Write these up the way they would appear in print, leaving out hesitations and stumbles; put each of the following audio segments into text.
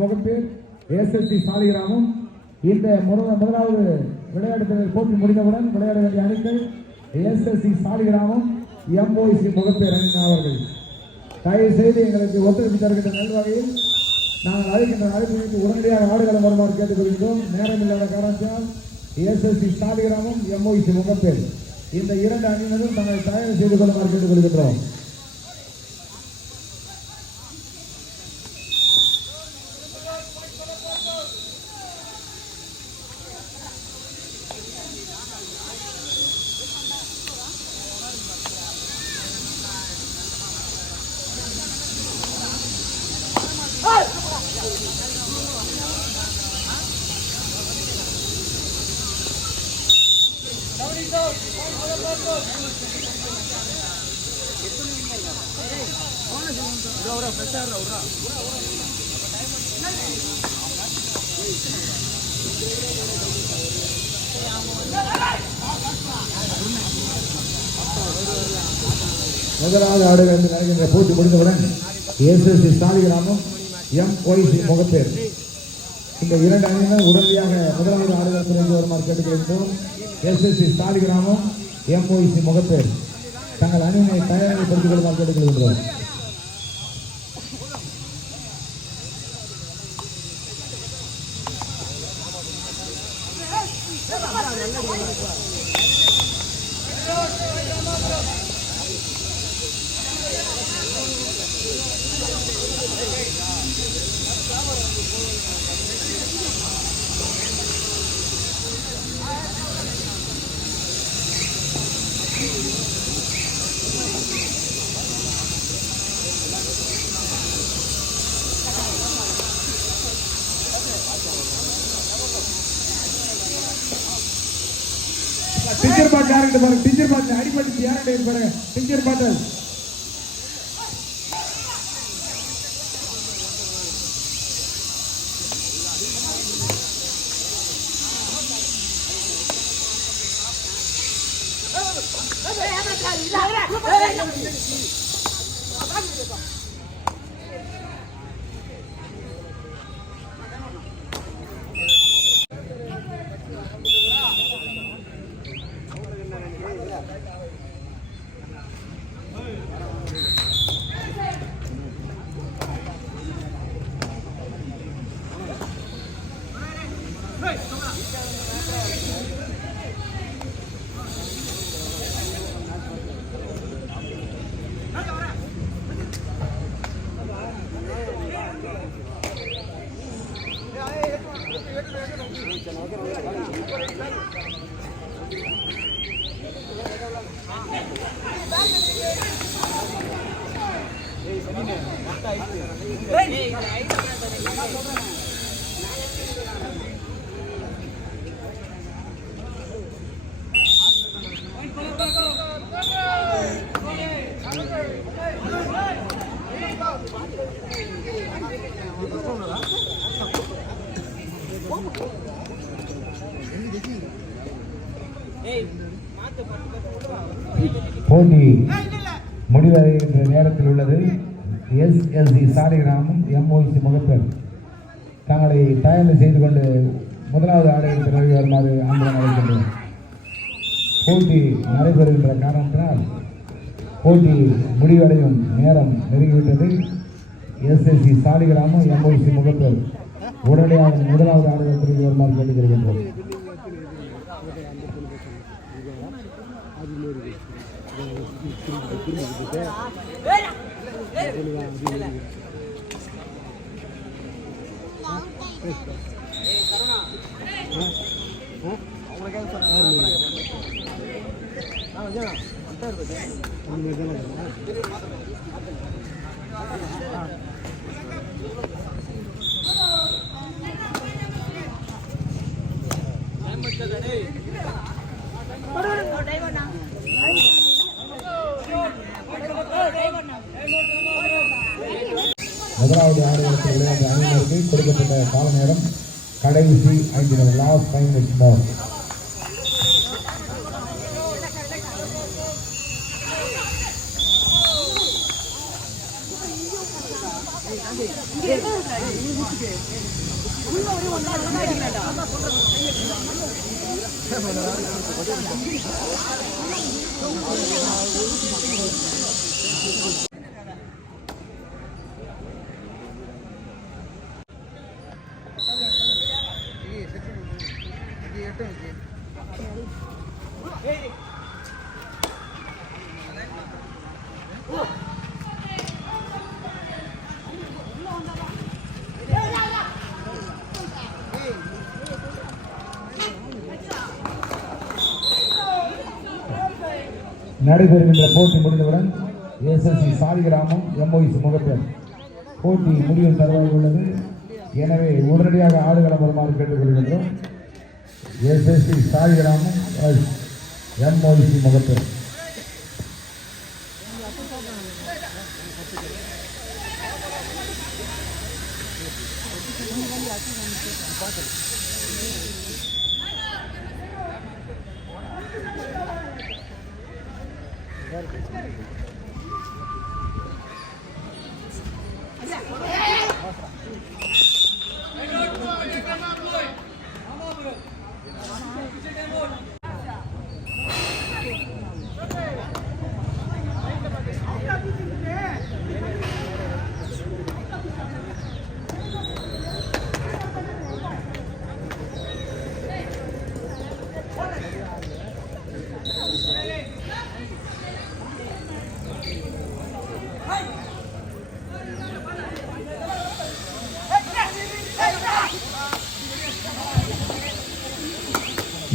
Mogappair SSC Saligramam. இந்த முதலாவது விளையாட்டு போட்டி முடிந்தவுடன் விளையாட வேண்டிய அணிகள் எஸ்எஸ்சி சாலிகிராமம், எம்ஓசி முகப்பேர் அவர்கள். தயவு செய்து எங்களுக்கு ஒத்துழைப்பு தருகின்ற நல்வகையில் நாங்கள் அழைக்கின்ற அழைப்பு உடனடியாக ஆடுகளம் வருமாறு கேட்டுக்கொள்கிறோம். நேரம் இல்லாத காரணத்தால் எஸ்எஸ்சி சாலிகிராமம், எம்ஓசி முகப்பேர் இந்த இரண்டு அணியினரும் தங்களை தயார் செய்து கொள்ளுமாறு கேட்டுக்கொள்கின்றோம். முதலாவது ஆடுகள் நடக்கின்ற போட்டி முடிந்தவுடன் எஸ்எஸ்சி சாலிகிராமம், எம்ஓசி முகப்பேர் இந்த இரண்டு அணியினர் உடனடியாக முதலாவது ஆடுகள் புரிந்து வருமாறு கேட்டுக்கொள்கிறோம். எஸ்எஸ்சி சாலிகிராமம், எம்ஓசி முகப்பேர் தங்கள் அணியினை தயாரிப்படுத்திக் கொள்ளுமாறு கேட்டுக்கொள்கின்றோம். டிஞ்சர் பாட்டில் யாருக்கிட்ட பாருங்க, டிஞ்சர் பாட்டில் அடிப்பட்டு யாருக்கிட்ட பாருங்க, டிஞ்சர் பாட்டில் போட்டி முடிவடைகின்ற நேரத்தில் உள்ளது. எஸ்எஸ்சி சாலிகிராமம், எம்ஓசி முகப்பேர் தங்களை தயார் செய்து கொண்டு முதலாவது ஆடுகளுக்கு நிறைவு வருமாறு அன்புடன் அழைக்கின்றோம். போட்டி நடைபெறுகின்ற காரணத்தினால் போட்டி முடிவடையும் நேரம் நெருங்கிவிட்டது. எஸ்எஸ்சி சாலிகிராமம், எம்ஓசி முகப்பேர் உடனடியாக முதலாவது ஆடுகளுக்கு நிறைவு வருமாறு கேட்டுக்கொள்கின்றோம். முதலாவது ஆடுகளுக்கு விளையாட்டு அணியினருக்கு கொடுக்கப்பட்ட கால நேரம் கடைசி 5 நிமிடம், லாஸ்ட் 5 minutes more. நடைபெறுகின்ற போட்டி முடிந்தவுடன் எஸ்எஸ்சி சாலிகிராமம் எம்ஓசி முகப்பேர் போட்டி முடியும் தருவாயில் உள்ளது. எனவே உடனடியாக ஆடுகளம் வருமாறு கேட்டுக்கொள்கின்றோம். SSC Saligramam MOC Mugappair.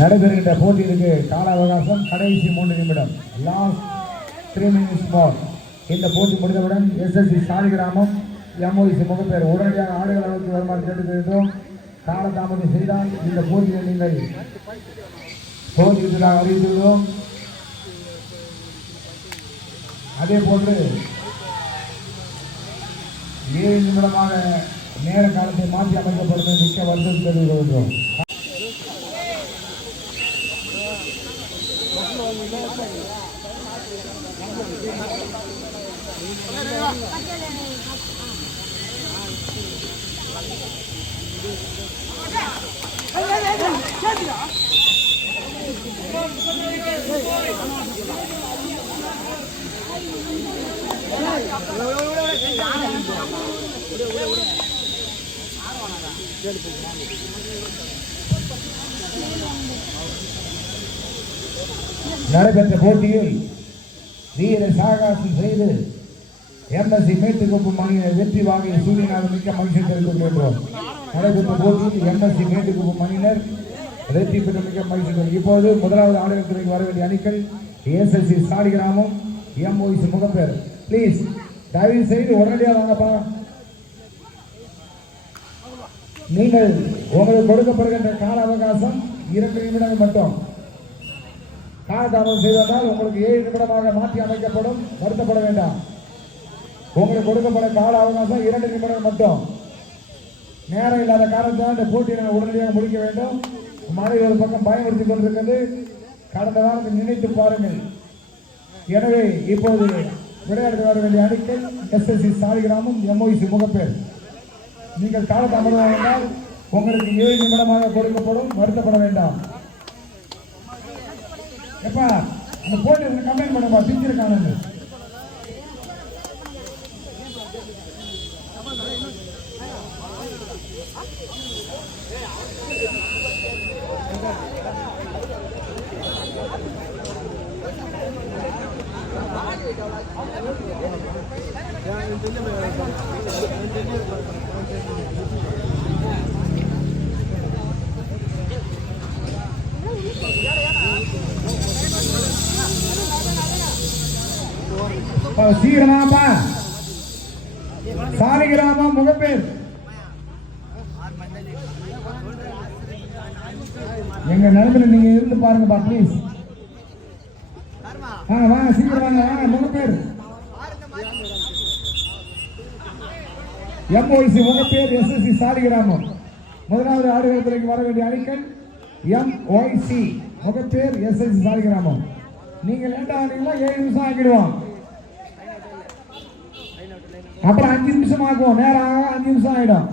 நடைபெறுகின்ற போட்டிகளுக்கு கால அவகாசம் கடைசி 3 நிமிடம். Last 3 minutes more. இந்த போட்டி முடிந்தவுடன் எஸ்எஸ்சி சாலிகிராமம் எம்ஓசி முகப்பேர் உடனடியாக ஆடுகள அளவுக்கு வருமாறு கேட்டுக்கொள்கிறோம். காலதாமதம் செய்தால் இந்த போட்டியை நீங்கள் தோல்வியாக அறிவித்துள்ளோம். அதே போன்று 7 நிமிடமாக நேர காலத்தை மாற்றி அமைக்கப்படும் மிக்க வருத்தம் தெரிவித்துள்ளோம். நடைபெற்ற போட்டியில் வீர சாகசம் செய்து எம்எஸ்சி மேட்டுக்குப்பு மணியினர் வெற்றி வாங்கி சூரியனாக மிக்க மகிழ்ச்சி தெரிவித்துள்ளோம். நடைபெற்ற போட்டியில் எம்எஸ்சி மேட்டுக்குப்பு மணியினர் வெற்றி பெற்ற மிக்க மகிழ்ச்சி. இப்போது முதலாவது ஆடுகளத்திற்கு வர வேண்டிய அணிகள் SSC Saligramam MOC Mugappair. Please தயவு செய்து உடனடியாக வாங்கப்பா. நீங்கள் உங்களுக்கு கொடுக்கப்படுகின்ற கால அவகாசம் 2 நிமிடங்கள் மட்டும். காலதாமதம் செய்வதால் உங்களுக்கு 7 நிமிடமாக மாற்றி அமைக்கப்படும். வருத்தப்பட வேண்டாம். உங்களுக்கு கொடுக்கப்படும் கால அவகாசம் 2 நிமிடங்கள் மட்டும். நேரம் இல்லாத காரணத்தால் இந்த போட்டியை நாங்கள் உடனடியாக முடிக்க வேண்டும். மழை ஒரு பக்கம் பயன்படுத்திக் கொண்டிருக்கிறது. கடந்த வாரத்தை நினைத்து பாருங்கள். எனவே இப்போது விளையாட்டு வர வேண்டிய அணிகள் எஸ்எஸ்சி சாலிகிராமம் எம்ஓசி முகப்பேர். நீங்கள் காலதாமதம் என்றால் உங்களுக்கு 7 நிமிடமாக கொடுக்கப்படும். வருத்தப்பட வேண்டாம். எப்பா அந்த போட்டி கம்ப்ளைண்ட் பண்ணுப்பா, பிஞ்சிருக்கானு. சீக்கிரமாப்பா. சாலிகிராமம் முகப்பேர் எங்க நிலைமையில நீங்க இருந்து பாருங்கப்பா ப்ளீஸ். வாங்க சீக்கிரம் வாங்க. வாங்க முகப்பேர் எம்ஓசி முகப்பேர் எஸ்எஸ்சி சாலிகிராமம். முதலாவது ஆடுகளத்திற்கு வர வேண்டிய அணிகள் எம்ஓசி முகப்பேர் எஸ்எஸ்சி சாலிகிராமம். நீங்க லேட்டா ஆனீங்கன்னா 7 நிமிஷம் ஆக்கிடுவோம். அப்புறம் 5 நிமிஷம் ஆகும். நேரம் 5 நிமிஷம் ஆயிடும்.